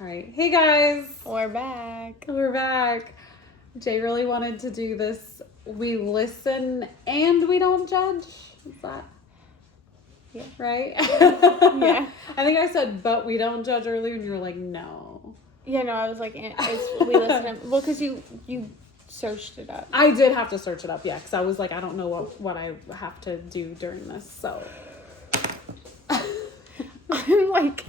All right. Hey guys. We're back. We're back. Jay really wanted to do this. We listen and we don't judge. Is that Yeah. right? Yeah. I think I said, but we don't judge earlier, and you were like, no. Yeah, no, I was like, we listen. Well, because you searched it up. I did have to search it up, yeah, because I was like, I don't know what I have to do during this, so. I'm like,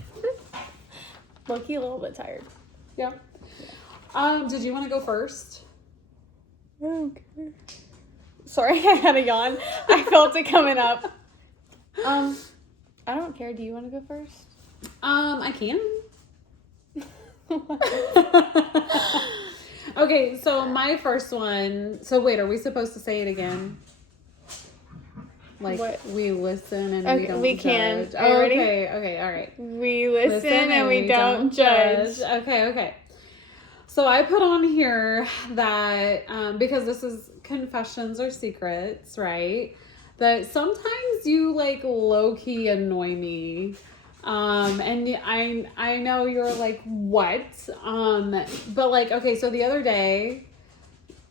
low-key a little bit tired. Yeah. Did you want to go first? Okay. Sorry, I had a yawn. I felt it coming up. I don't care. Do you want to go first? I can. Okay, so my first one. So wait, are we supposed to say it again? Like What? we listen and we Okay, don't we judge. can. Oh, Are you ready? Okay, all right. We listen and we don't judge. Okay. So I put on here that because this is confessions or secrets, right? That sometimes you like low key annoy me. And I know you're like, what? But like, okay, so the other day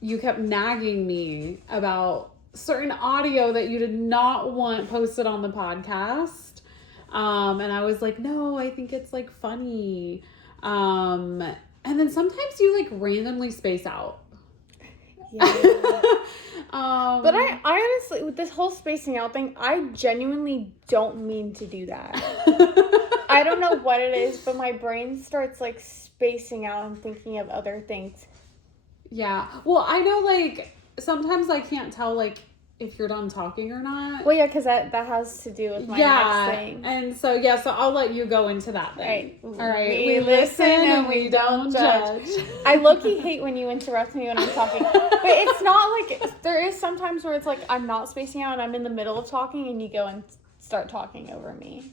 you kept nagging me about certain audio that you did not want posted on the podcast. And I was like, no, I think it's like funny. And then sometimes you like randomly space out. Yeah. But I honestly, with this whole spacing out thing, I genuinely don't mean to do that. I don't know what it is, but my brain starts like spacing out and thinking of other things. Yeah. Well, I know like sometimes I can't tell like if you're done talking or not. Well, yeah, because that has to do with my next thing. And so I'll let you go into that then. All right. We listen and we don't judge. I low-key hate when you interrupt me when I'm talking. But it's not like, there is sometimes where it's like I'm not spacing out and I'm in the middle of talking and you go and start talking over me.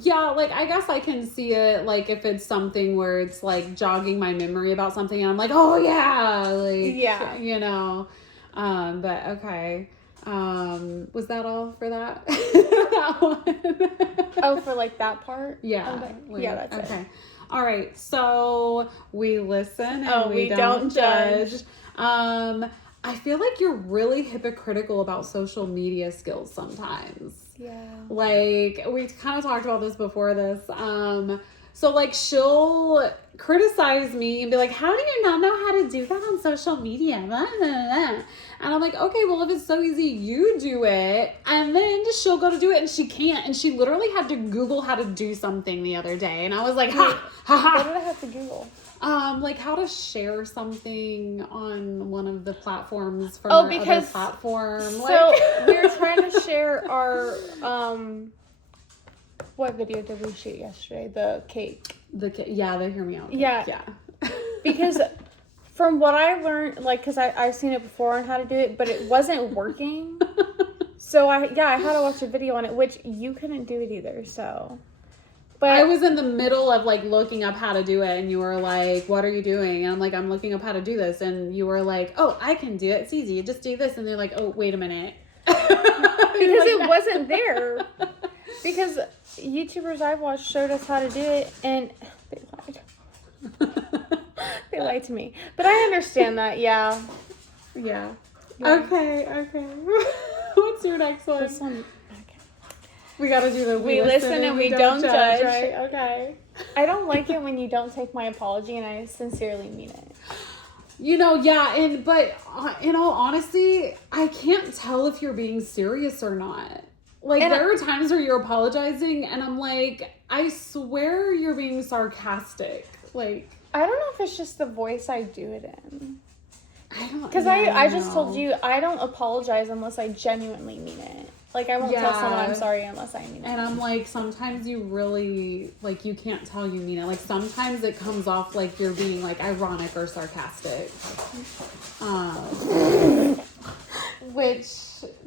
Yeah, like I guess I can see it like if it's something where it's like jogging my memory about something and I'm like, oh yeah, like, yeah, you know. But okay. Was that all for that? That one. Oh, for like that part? Yeah. Okay. Yeah, that's okay. it. All right. So we listen and we don't judge. I feel like you're really hypocritical about social media skills sometimes. Yeah. Like we kind of talked about this before this. So like she'll criticize me and be like, how do you not know how to do that on social media? Blah, blah, blah. And I'm like, okay, well, if it's so easy, you do it. And then she'll go to do it and she can't. And she literally had to Google how to do something the other day. And I was like, ha. What did I have to Google? Like how to share something on one of the platforms from our other platform. So we were trying to share our, what video did we shoot yesterday? The cake. Yeah, they hear me out. Yeah. Because from what I learned, like, because I've seen it before on how to do it, but it wasn't working. So I had to watch a video on it, which you couldn't do it either, so. But I was in the middle of like looking up how to do it and you were like, what are you doing? And I'm like, I'm looking up how to do this. And you were like, oh, I can do it. It's easy. You just do this. And they're like, oh, wait a minute. Because it wasn't there. Because YouTubers I've watched showed us how to do it and they lied. They lied to me. But I understand that, yeah. Yeah. Okay. What's your next one? This one. We gotta do the we listen and we don't judge. Right? Okay. I don't like it when you don't take my apology and I sincerely mean it. You know, yeah, but in all honesty, I can't tell if you're being serious or not. Like, and there are times where you're apologizing and I'm like, I swear you're being sarcastic. Like, I don't know if it's just the voice I do it in. I don't know. Because I just told you, I don't apologize unless I genuinely mean it. Like, I won't tell someone I'm sorry unless I mean it. And I'm like, sometimes you really, like, you can't tell you mean it. Like, sometimes it comes off like you're being, like, ironic or sarcastic. Which,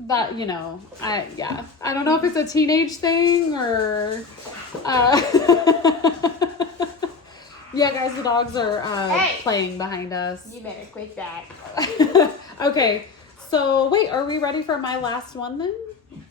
that, you know, I don't know if it's a teenage thing or, yeah, guys, the dogs are playing behind us. You better quit that. Okay, so wait, are we ready for my last one then?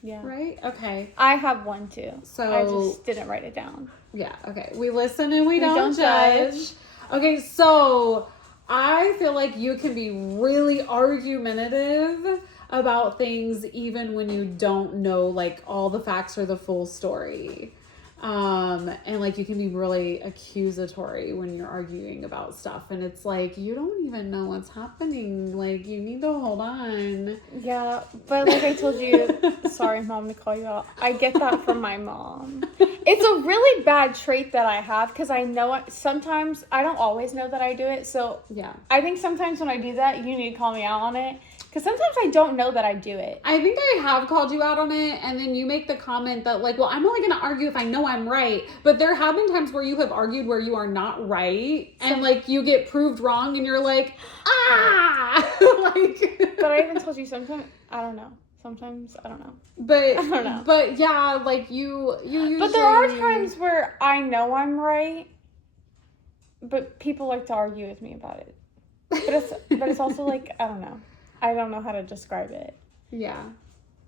Yeah. Right? Okay. I have one too. So I just didn't write it down. Yeah, okay. We listen and we don't judge. Okay, so I feel like you can be really argumentative about things even when you don't know like all the facts or the full story. And like you can be really accusatory when you're arguing about stuff, and it's like you don't even know what's happening. Like you need to hold on. Yeah, but like I told you, sorry mom to call you out, I get that from my mom. It's a really bad trait that I have because I know sometimes, I don't always know that I do it, so yeah, I think sometimes when I do that you need to call me out on it. Because sometimes I don't know that I do it. I think I have called you out on it, and then you make the comment that, like, well, I'm only going to argue if I know I'm right. But there have been times where you have argued where you are not right, and, like, you get proved wrong, and you're like, like. But I even told you sometimes, I don't know. Sometimes, I don't know. But, I don't know. But, yeah, like, you usually. But there are times where I know I'm right, but people like to argue with me about it. But it's also, like, I don't know. I don't know how to describe it. Yeah.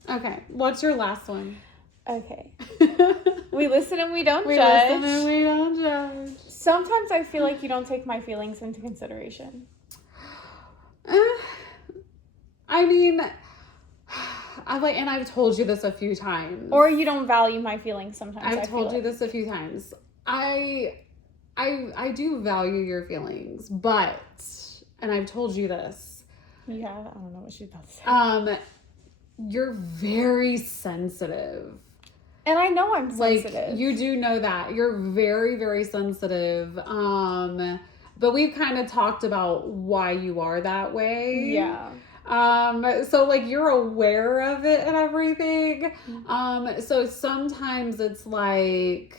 Okay. What's your last one? Okay. We listen and we don't judge. We listen and we don't judge. Sometimes I feel like you don't take my feelings into consideration. I mean, I've told you this a few times. Or you don't value my feelings sometimes. I've told you this a few times. I do value your feelings, but, and I've told you this. Yeah, I don't know what she's about to say. You're very sensitive. And I know I'm sensitive. Like, you do know that. You're very, very sensitive. But we've kind of talked about why you are that way. Yeah. So, like, you're aware of it and everything. So sometimes it's like,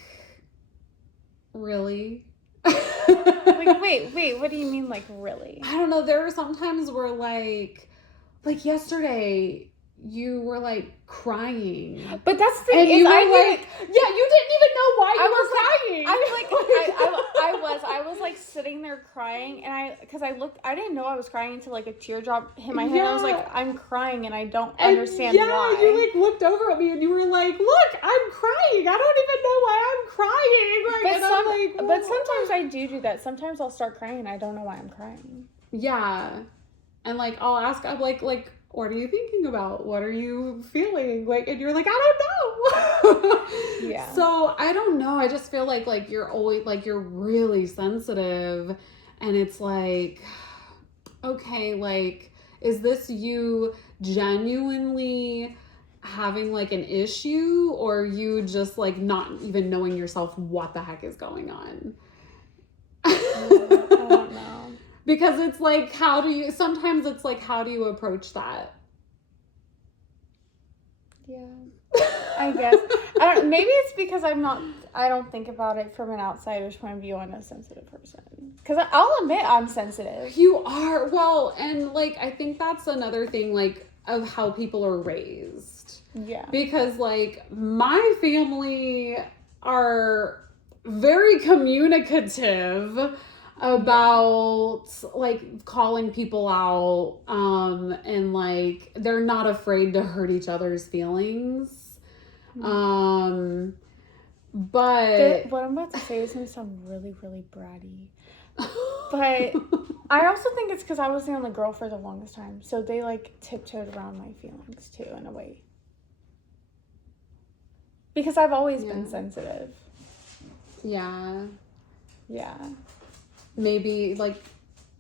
really? Like, wait, what do you mean, like, really? I don't know. There are some times where, like yesterday, you were, like, crying. But that's the thing. And you were like, yeah, you didn't even know why you were crying. I was like sitting there crying, and because I didn't know I was crying until like a teardrop hit my head. Yeah. I was like, I'm crying, and I don't understand why. Yeah, you like looked over at me, and you were like, look, I'm crying. I don't even know why I'm crying. Like, but sometimes I do that. Sometimes I'll start crying, and I don't know why I'm crying. Yeah, and like I'll ask, I'm like. What are you thinking about? What are you feeling? Like, and you're like, I don't know. Yeah. So I don't know. I just feel like you're always like, you're really sensitive, and it's like, okay, like, is this you genuinely having like an issue, or you just like not even knowing yourself what the heck is going on? I don't know. Because it's like, sometimes it's like, how do you approach that? Yeah, I guess. Maybe it's because I don't think about it from an outsider's point of view. I'm a sensitive person. Because I'll admit I'm sensitive. You are. Well, and like, I think that's another thing, like, of how people are raised. Yeah. Because like, my family are very communicative about like calling people out, and like they're not afraid to hurt each other's feelings. But what I'm about to say is gonna sound really, really bratty. But I also think it's because I was the only girl for the longest time, so they like tiptoed around my feelings too in a way. Because I've always been sensitive. Yeah. Yeah. Maybe, like,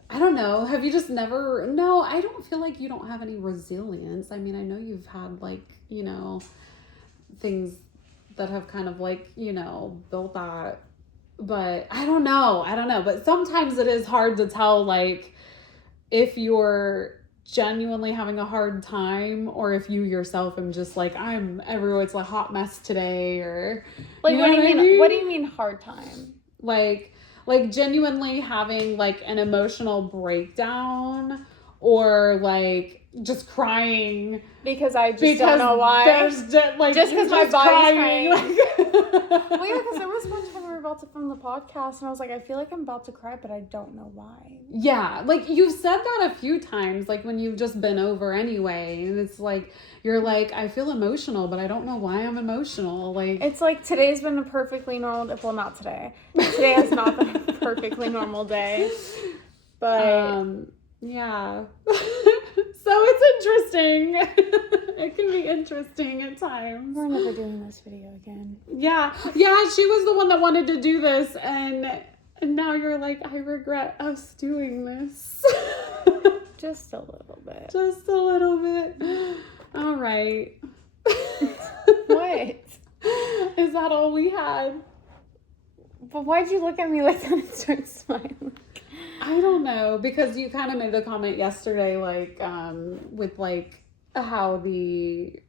I don't know. Have you just never... No, I don't feel like you don't have any resilience. I mean, I know you've had, like, you know, things that have kind of, like, you know, built that. But I don't know. But sometimes it is hard to tell, like, if you're genuinely having a hard time, or if you yourself am just like, I'm everywhere, it's a hot mess today, or... Like, what do you mean? What do you mean hard time? Like genuinely having like an emotional breakdown, or like just crying because I just don't know why. There's just because my body's crying. Well, yeah, because there was one time where about to film the podcast, and I was like, I feel like I'm about to cry, but I don't know why. Yeah, like, you've said that a few times, like, when you've just been over anyway, and it's like, you're like, I feel emotional, but I don't know why I'm emotional, like... It's like, today's been a perfectly normal... Well, not today. Today has not been a perfectly normal day, but... Yeah. So it's interesting. It can be interesting at times. We're never doing this video again. Yeah. Yeah, she was the one that wanted to do this, and now you're like, I regret us doing this. Just a little bit. Just a little bit. All right. What? Is that all we had? But why'd you look at me like that and start smiling? I don't know, because you kind of made the comment yesterday, like, with, like, how the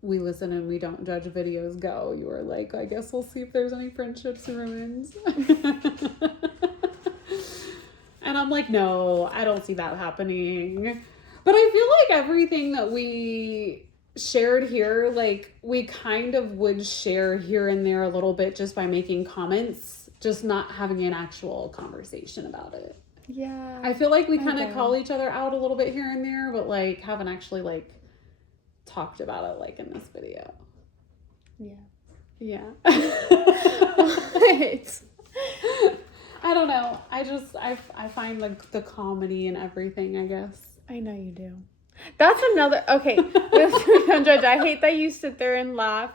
we listen and we don't judge videos go. You were like, I guess we'll see if there's any friendships ruined. And I'm like, no, I don't see that happening. But I feel like everything that we shared here, like, we kind of would share here and there a little bit just by making comments. Just not having an actual conversation about it. Yeah. I feel like we kind of call each other out a little bit here and there, but, like, haven't actually, like, talked about it, like, in this video. Yeah. Yeah. What? I don't know. I find, like, the comedy in everything, I guess. I know you do. That's another, okay, don't judge. I hate that you sit there and laugh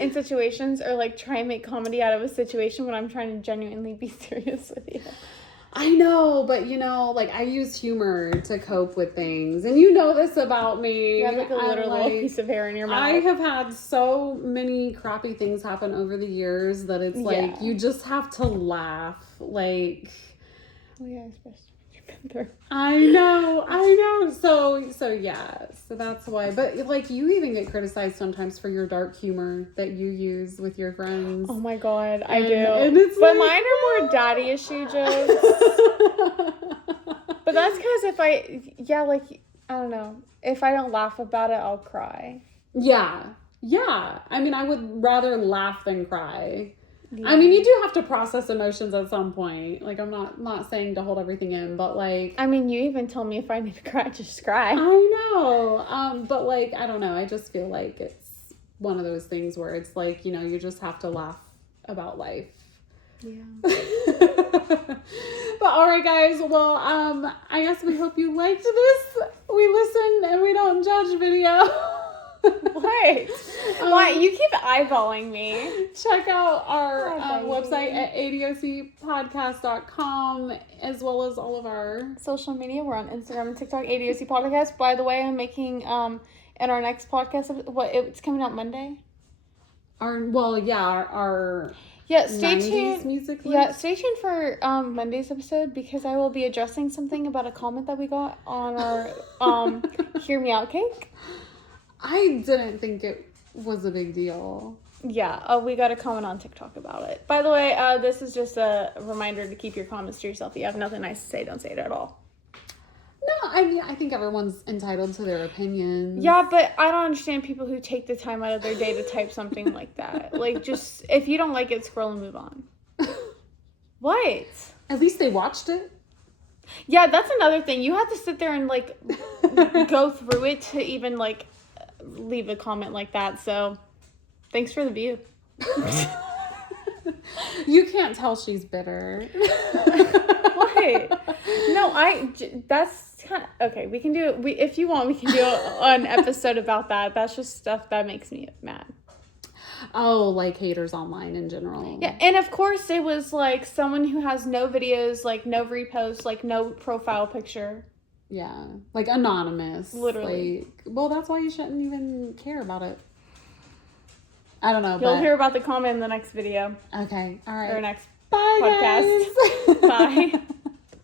in situations or, like, try and make comedy out of a situation when I'm trying to genuinely be serious with you. I know, but, you know, like, I use humor to cope with things, and you know this about me. You have, like, a little piece of hair in your mouth. I have had so many crappy things happen over the years that it's, like, you just have to laugh, like... Oh, yeah, especially. I know. So yeah. So that's why. But, like, you even get criticized sometimes for your dark humor that you use with your friends. Oh my god, I do. And it's but like, mine are more daddy issue jokes. But that's because I don't know. If I don't laugh about it, I'll cry. Yeah. Yeah. I mean, I would rather laugh than cry. Yeah. I mean, you do have to process emotions at some point. Like, I'm not saying to hold everything in, but, like... I mean, you even told me if I need to cry, just cry. I know. But, like, I don't know. I just feel like it's one of those things where it's like, you know, you just have to laugh about life. Yeah. But, all right, guys. Well, I guess we hope you liked this. We listen and we don't judge video. What? Why? You keep eyeballing me. Check out our website at adocpodcast.com, as well as all of our social media. We're on Instagram and TikTok, ADOC Podcast. By the way, I'm making in our next podcast, it's coming out Monday. Stay tuned. Music yeah, stay tuned for Monday's episode, because I will be addressing something about a comment that we got on our Hear Me Out cake. I didn't think it was a big deal. Yeah, we got a comment on TikTok about it. By the way, this is just a reminder to keep your comments to yourself. If you have nothing nice to say, don't say it at all. No, I mean, I think everyone's entitled to their opinions. Yeah, but I don't understand people who take the time out of their day to type something like that. Like, just, if you don't like it, scroll and move on. What? At least they watched it. Yeah, that's another thing. You have to sit there and, like, go through it to even, like, leave a comment like that. So thanks for the view. You can't tell she's bitter. What? No, that's kind of okay. We can do it. If you want, we can do an episode about that. That's just stuff that makes me mad. Oh, like haters online in general. Yeah, and of course it was like someone who has no videos, like no reposts, like no profile picture. Yeah, like anonymous. Literally. Like, well, that's why you shouldn't even care about it. I don't know. You'll hear about the comment in the next video. Okay, all right. Or next Bye, podcast. Guys. Bye.